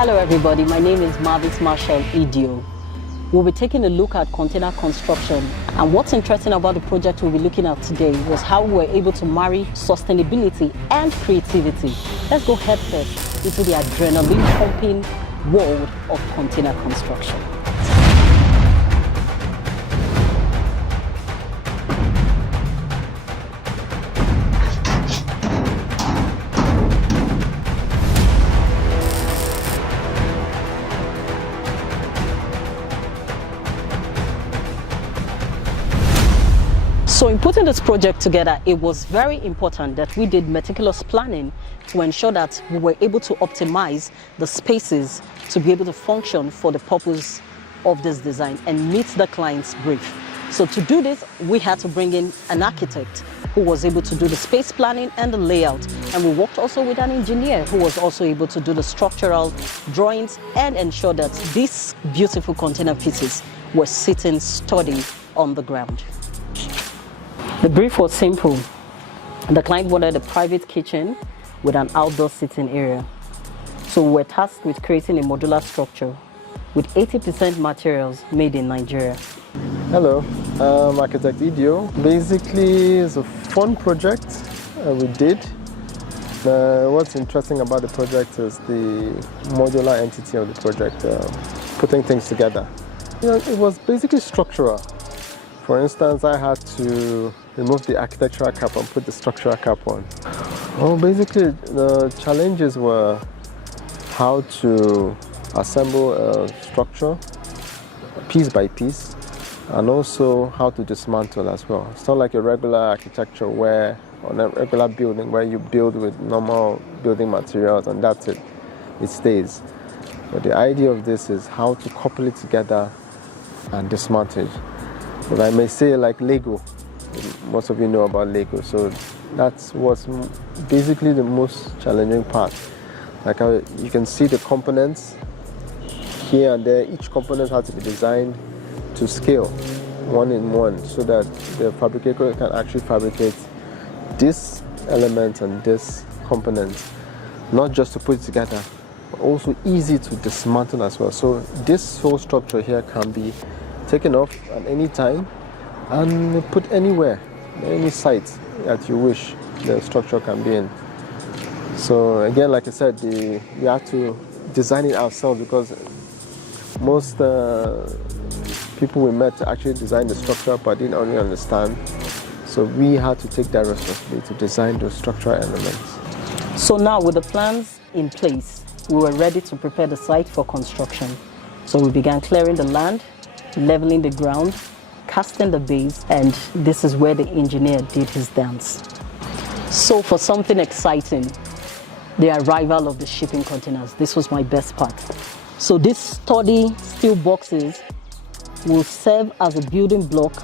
Hello everybody, my name is Marvis Marshall Idio. We'll be taking a look at container construction, and what's interesting about the project we'll be looking at today was how we were able to marry sustainability and creativity. Let's go head first into the adrenaline pumping world of container construction. So in putting this project together, it was very important that we did meticulous planning to ensure that we were able to optimize the spaces to be able to function for the purpose of this design and meet the client's brief. So to do this, we had to bring in an architect who was able to do the space planning and the layout. And we worked also with an engineer who was also able to do the structural drawings and ensure that these beautiful container pieces were sitting sturdy on the ground. The brief was simple. The client wanted a private kitchen with an outdoor sitting area. So we were tasked with creating a modular structure with 80% materials made in Nigeria. Hello, I'm Architect Idio. Basically, it's a fun project we did. What's interesting about the project is the modular entity of the project, putting things together. It was basically structural. For instance, I had to remove the architectural cap and put the structural cap on. Well, basically, the challenges were how to assemble a structure piece by piece, and also how to dismantle as well. It's not like a regular architecture or a regular building where you build with normal building materials and that's it, it stays. But the idea of this is how to couple it together and dismantle it. But I may say like Lego. Most of you know about Lego, so that's what's basically the most challenging part. Like how you can see the components here and there. Each component has to be designed to scale, one in one, so that the fabricator can actually fabricate this element and this component, not just to put it together, but also easy to dismantle as well. So this whole structure here can be taken off at any time and put anywhere, any site that you wish the structure can be in. So again, like I said, we have to design it ourselves because most people we met actually designed the structure but didn't only understand. So we had to take that responsibility to design those structural elements. So now with the plans in place, we were ready to prepare the site for construction. So we began clearing the land, leveling the ground, casting the base, and this is where the engineer did his dance. So for something exciting, the arrival of the shipping containers. This was my best part. So these sturdy steel boxes will serve as a building block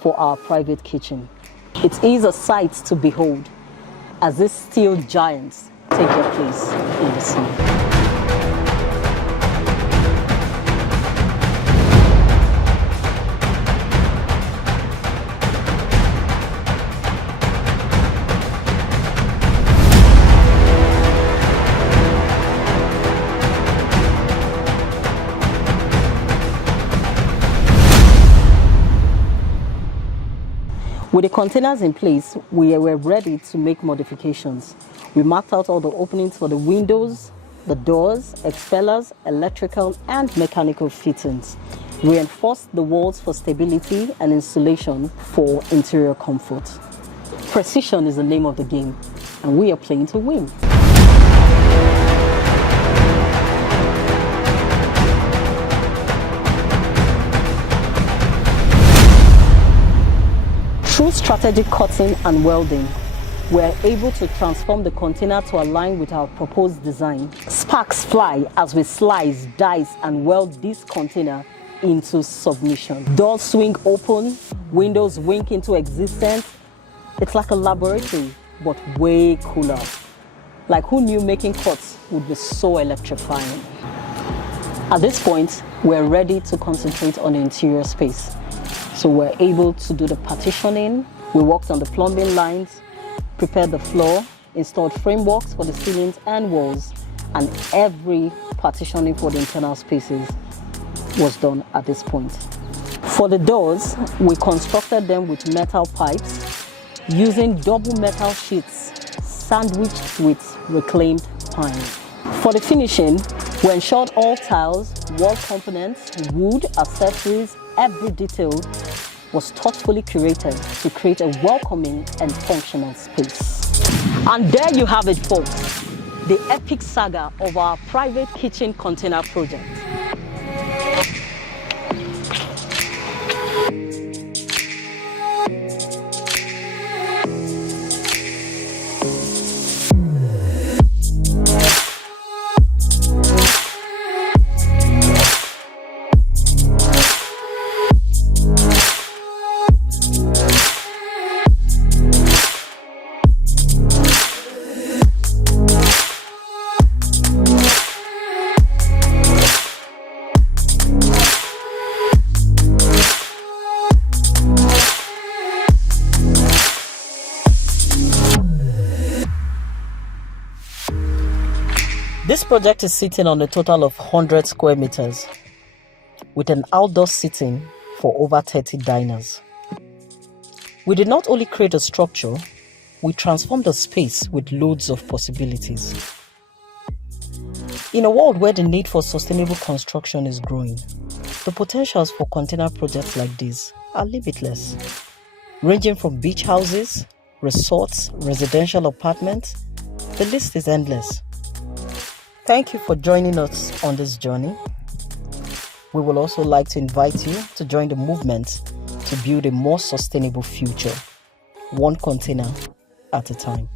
for our private kitchen. It is a sight to behold as these steel giants take their place in the scene. With the containers in place, we were ready to make modifications. We marked out all the openings for the windows, the doors, expellers, electrical and mechanical fittings. Reinforced the walls for stability and insulation for interior comfort. Precision is the name of the game, and we are playing to win. Through strategic cutting and welding, we are able to transform the container to align with our proposed design. Sparks fly as we slice, dice, and weld this container into submission. Doors swing open, windows wink into existence. It's like a laboratory, but way cooler. Like who knew making cuts would be so electrifying? At this point, we're ready to concentrate on the interior space. So we're able to do the partitioning. We worked on the plumbing lines, prepared the floor, installed frameworks for the ceilings and walls, and every partitioning for the internal spaces was done at this point. For the doors, we constructed them with metal pipes using double metal sheets sandwiched with reclaimed pine. For the finishing, we ensured all tiles, wall components, wood, accessories, every detail was thoughtfully curated to create a welcoming and functional space. And there you have it, folks, the epic saga of our private kitchen container project. This project is sitting on a total of 100 square meters with an outdoor seating for over 30 diners. We did not only create a structure, we transformed the space with loads of possibilities. In a world where the need for sustainable construction is growing, the potentials for container projects like this are limitless, ranging from beach houses, resorts, residential apartments. The list is endless. Thank you for joining us on this journey. We would also like to invite you to join the movement to build a more sustainable future, one container at a time.